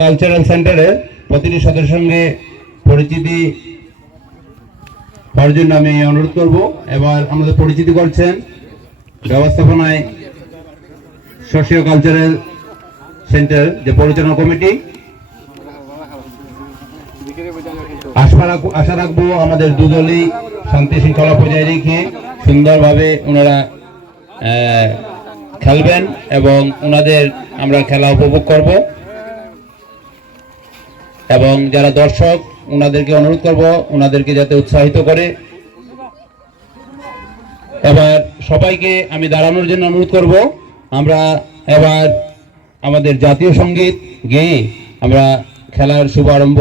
Cultural সেন্টারের প্রতিটি সদস্যের সঙ্গে পরিচিতি হওয়ার জন্য আমি অনুরোধ করব। এবার আমাদের পরিচিতি করছেন ব্যবস্থাপনায় সোশিও কালচারাল সেন্টার যে পরিচালনা কমিটি। আশা রাখবো আমাদের দুদলই শান্তি শৃঙ্খলা বজায় রেখে সুন্দরভাবে ওনারা খেলবেন এবং ওনাদের আমরা খেলা উপভোগ করব। এবং যারা দর্শক ওনাদেরকে অনুরোধ করব ওনাদেরকে যাতে উৎসাহিত করে। এবার সবাইকে আমি দাঁড়ানোর জন্য অনুরোধ করব। আমরা এবার আমাদের জাতীয় সঙ্গীত গেয়ে আমরা খেলার শুভারম্ভ।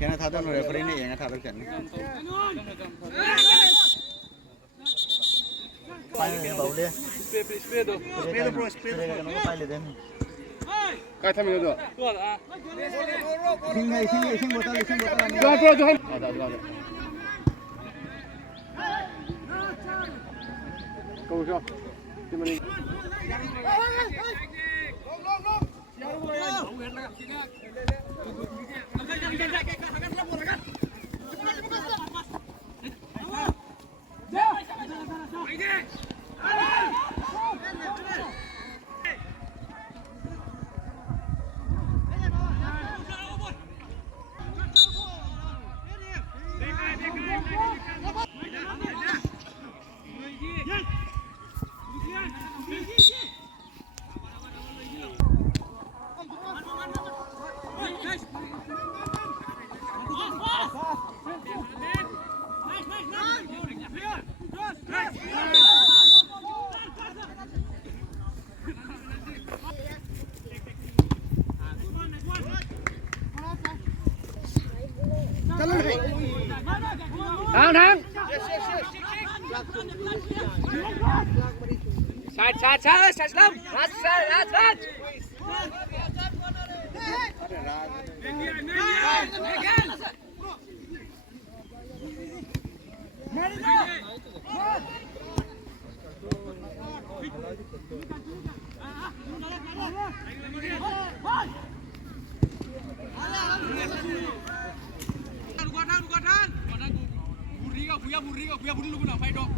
Kena thada no referee ni yang thada kan. Pai ni bau le. Spray do. Spray kan ko pai le den. Kai tham ni do. Sing botol. Jo. Ada. Kau jo. Gimana? Thang. Side Islam. Last. Buri lu guna fight dong.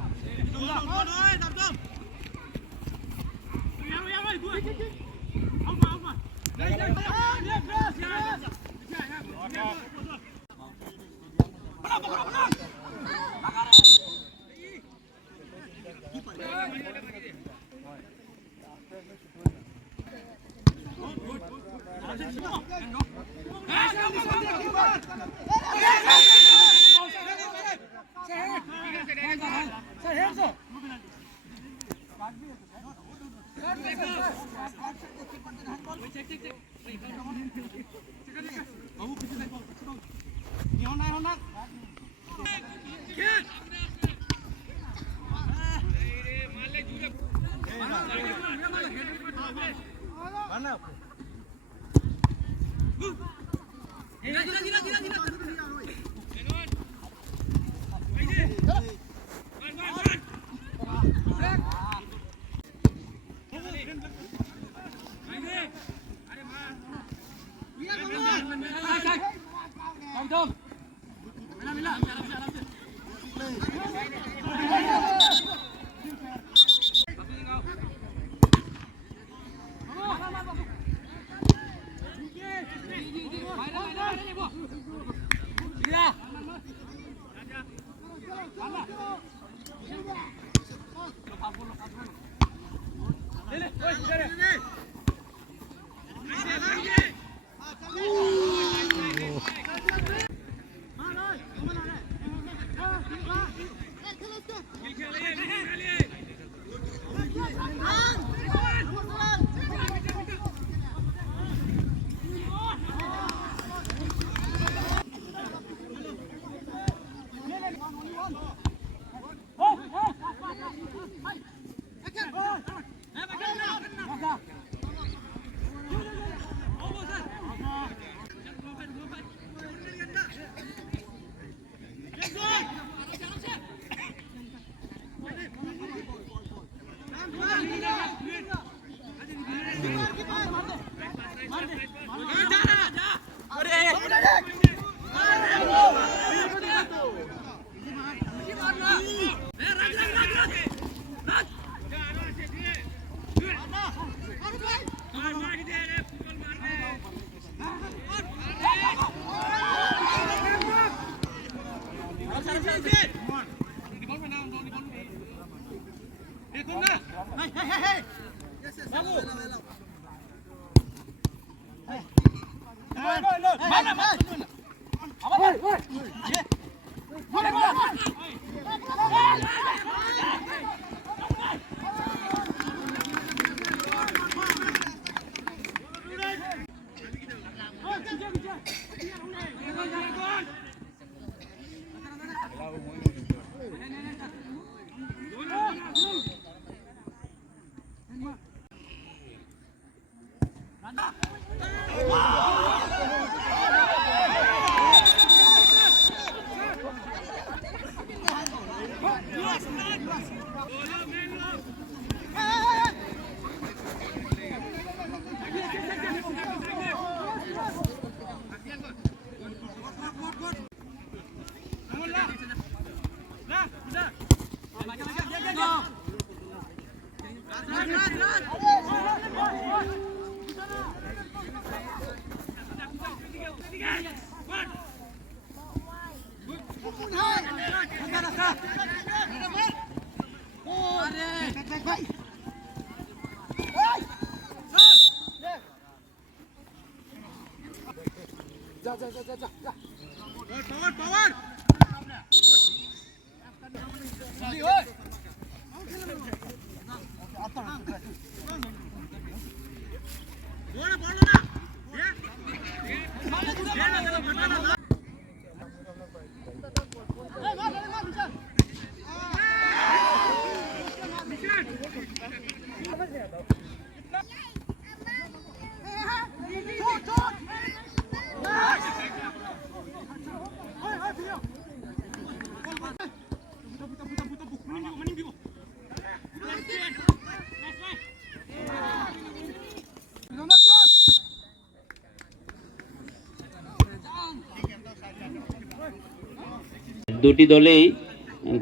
দুটি দলেই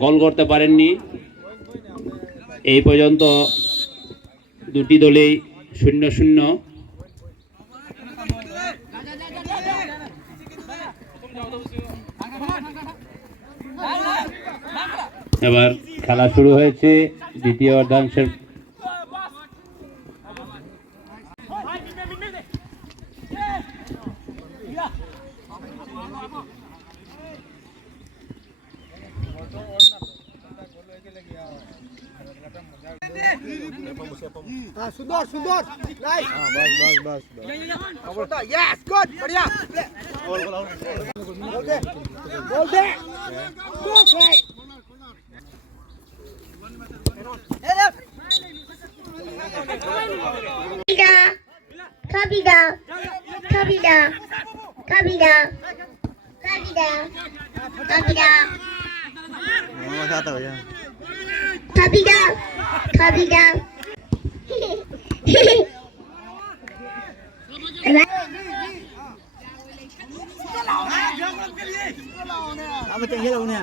গোল করতে পারেননি। এই পর্যন্ত দুটি দলেই 0-0। এবার খেলা শুরু হয়েছে দ্বিতীয় অর্ধাংশের। সুন্দর সুন্দর নাইস বাস यस गुड बढ़िया বল बोल दे बोल दे okay Kabida, Kabida, Kabida, Kabida, Kabida, मजा आता भैया Kabida, Kabida. अब चाहिए लोग ने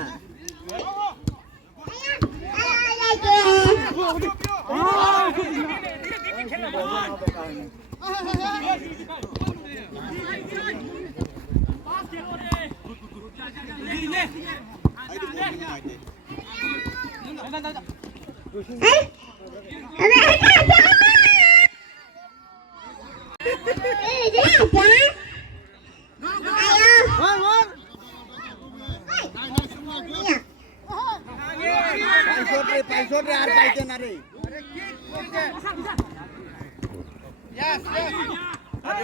पैसों रे यार पाइते ना रे यस हां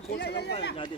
बोल सकता है जा दे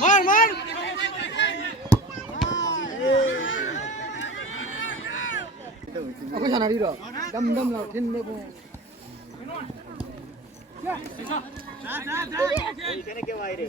मार मार aku sana diro dam dam la tin de ko इतने के वायरे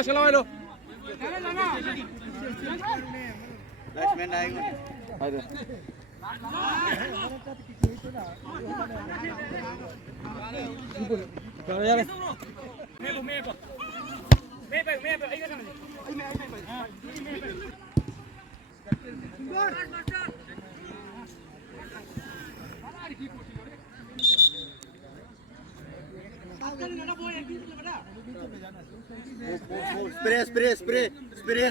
चलो हेलो बैट्समैन आएगा चलो यार स्प्रे स्प्रे स्प्रे स्प्रे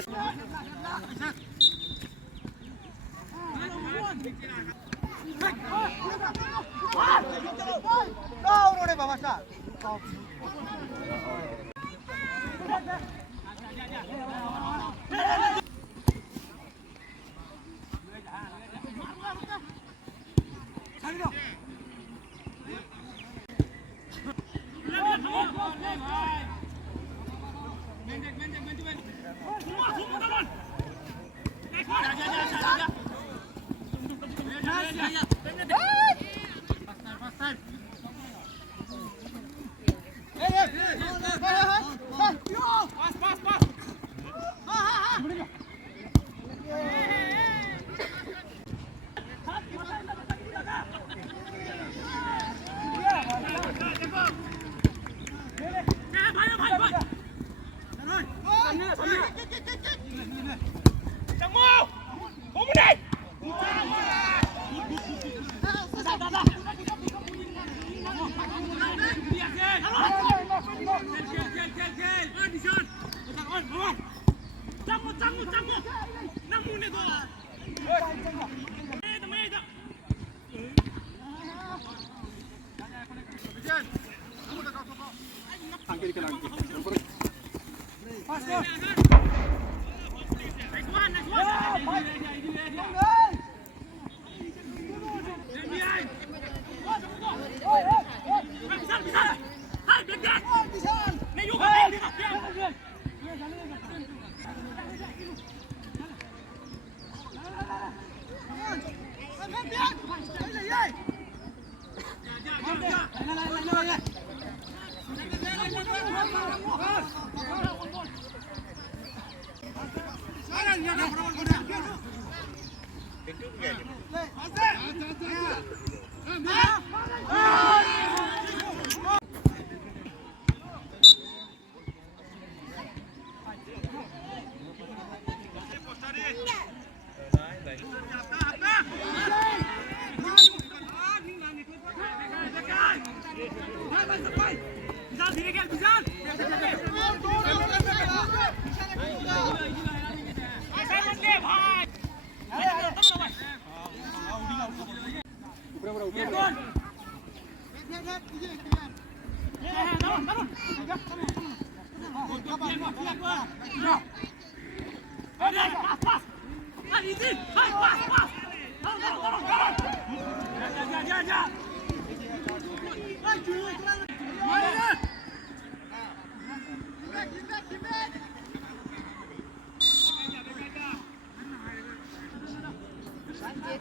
उन्होंने बाबा सा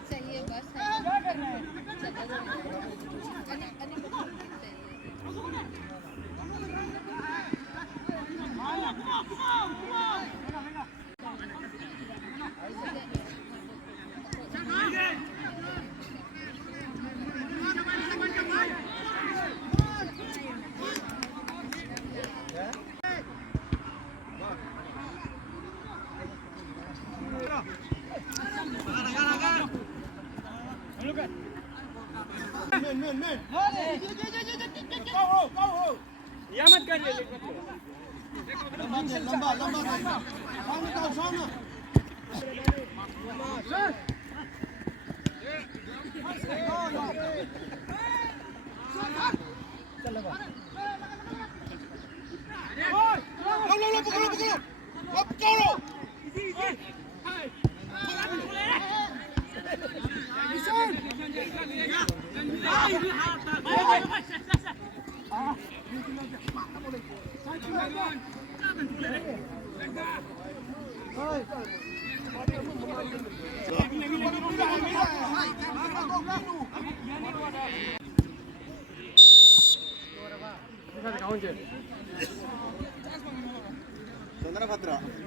चाहिए बस Chandra Bhadra.